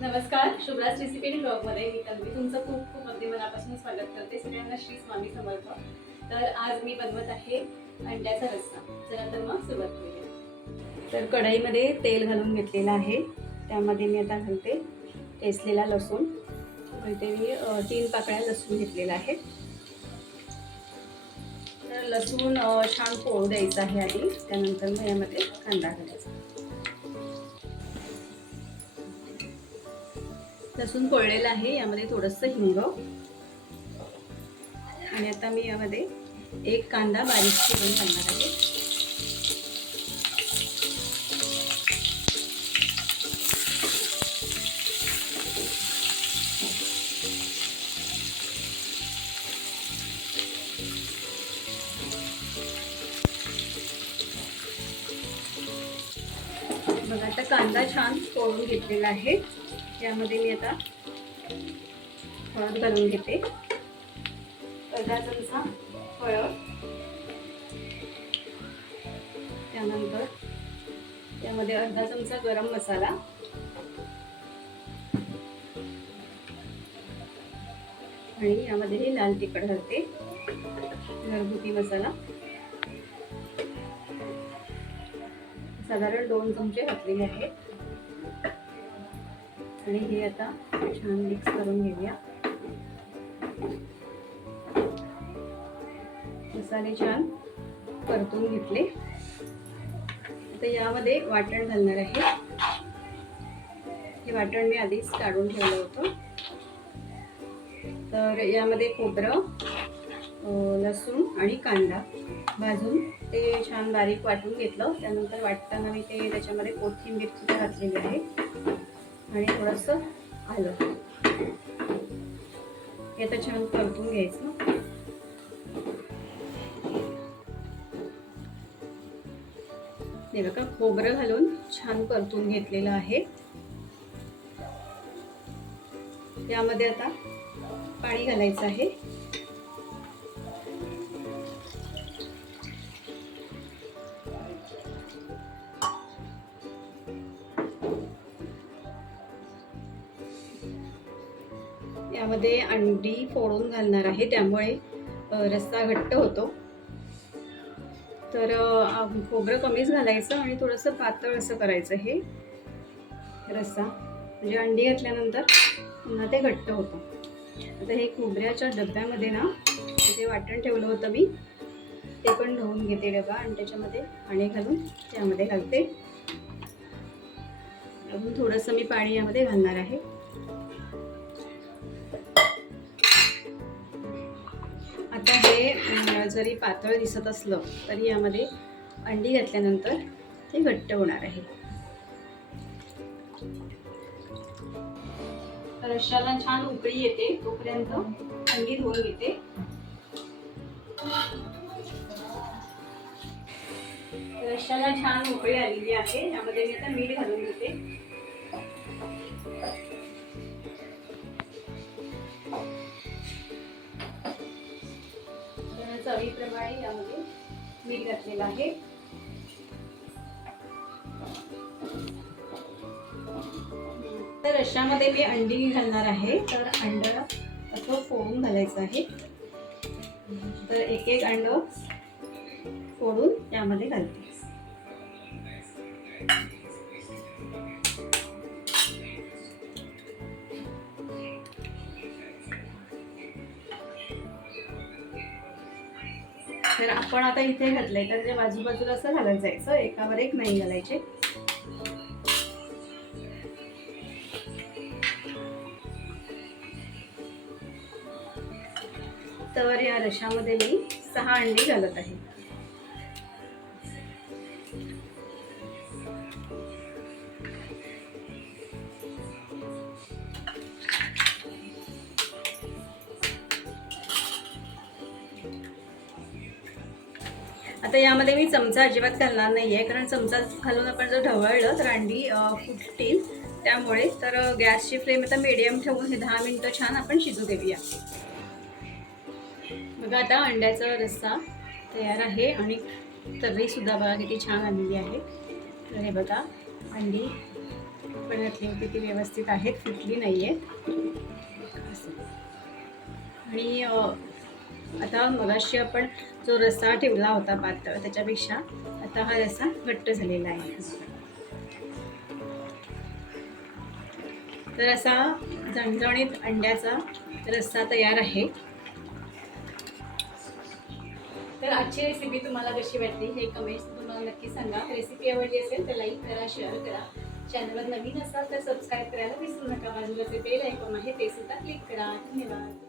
नमस्कार, शुभ्राज रेसिपी आणि ब्लॉगमध्ये मी तन्वी तुमचं खूप खूप अगदी मनापासून स्वागत करते. सगळ्यांना श्री स्वामी समर्थ. तर आज मी बनवत आहे अंड्याचा रस्सा. चला तर मग सुरुवात करूया. तर कढईमध्ये तेल घालून घेतलेलं आहे. त्यामध्ये मी आता घालते ठेचलेला लसूण. इथे मी 3 पाकळ्या लसूण घेतलेला आहे. तर लसूण छान पोळू द्यायचं आहे आधी. त्यानंतर मग यामध्ये कांदा घालायचा. लसूण पोळलेला आहे. यामध्ये थोडंसं हिंग आणि आता मी यामध्ये एक कांदा बारीक चिरून घालणार आहे. बघा आता कांदा छान पोळून घेतलेला आहे. यामध्ये मी आता हळद घालून घेते. अर्धा चमचा हळद, त्यानंतर त्यामध्ये अर्धा चमचा गरम मसाला आणि यामध्ये लाल तिखट घालते, घरगुती मसाला साधारण 2 चमचे घातलेले आहेत. आणि हे आता छान मिक्स करून घेऊया. मसाले छान परतून घेतले. आता यामध्ये वाटण घालणार आहे. हे वाटण मी आधीच काढून ठेवलं होतं. तर यामध्ये खोबरं, लसूण आणि कांदा भाजून ते छान बारीक वाटून घेतलं. त्यानंतर वाटताना मी ते त्याच्यामध्ये कोथिंबीर सुद्धा घातलेली आहे आणि थोडंसं आलं. हे आता छान परतून घ्यायचं. हे बघा खोबरं घालून छान परतून घेतलेलं आहे. यामध्ये आता पाणी घालायचं आहे. यामध्ये अंडी फोडून घालणार आहे, त्यामुळे रस्सा घट्ट होतो. तर खोबरं कमीच घालायचं आणि थोडंसं पातळ असं करायचं हे रस्सा, म्हणजे अंडी घातल्यानंतर पुन्हा ते घट्ट होतं. आता हे खोबऱ्याच्या डब्यामध्ये ना ते वाटण ठेवलं होतं मी, ते पण धुवून घेते डबा आणि त्याच्यामध्ये पाणी घालून त्यामध्ये घालते. अजून थोडंसं मी पाणी यामध्ये घालणार आहे. आता हे जरी पातळ दिसत असलं तरी यामध्ये अंडी घातल्यानंतर ते घट्ट होणार आहे. रश्श्याला छान उकळी येते तोपर्यंत अंडी धुवून घेते. रश्श्याला छान उकळी आलेली आहे. यामध्ये मी आता मीठ घालून घेते. चवीप्रमाणे यामध्ये मीठ घातलेलं आहे. तर रश्श्यामध्ये मी अंडी घालणार आहे. तर अंडं असं फोडून घालायचं आहे. तर एक एक अंड फोडून यामध्ये घालते. तर आपण आता इथे घातलंय तर जे बाजूबाजूला असं घालत जायचं, एकावर एक नाही घालायचे. तर या रश्श्यामध्ये मी 6 अंडी घालत आहे. आता यामध्ये मी चमचा अजिबात घालणार नाही आहे, कारण चमचा घालून आपण जर ढवळलं तर अंडी फुटतील. त्यामुळे तर गॅसची फ्लेम आता मीडियम ठेवून हे 10 मिनिटं छान आपण शिजू देऊया. बघा आता अंड्याचा रस्सा तयार आहे आणि तर्री सुद्धा बघा किती छान आलेली आहे. तर हे बघा अंडी पण घातली होती ती व्यवस्थित आहेत, फुटली नाही आहेत. आणि आता मगाशी आपण जो रस्सा ठेवला होता पातळ, त्याच्यापेक्षा आता हा रस्सा घट्ट झालेला आहे. तर असा झणझणीत अंड्याचा रस्सा तयार आहे. तर आजची रेसिपी तुम्हाला कशी वाटली हे कमेंट्स तुम्हाला नक्की सांगा. रेसिपी आवडली असेल तर लाईक करा, शेअर करा. चॅनलवर नवीन असाल तर सबस्क्राईब करायला विसरू नका. बाजूला जे बेल आयकॉन आहे ते सुद्धा क्लिक करा. धन्यवाद.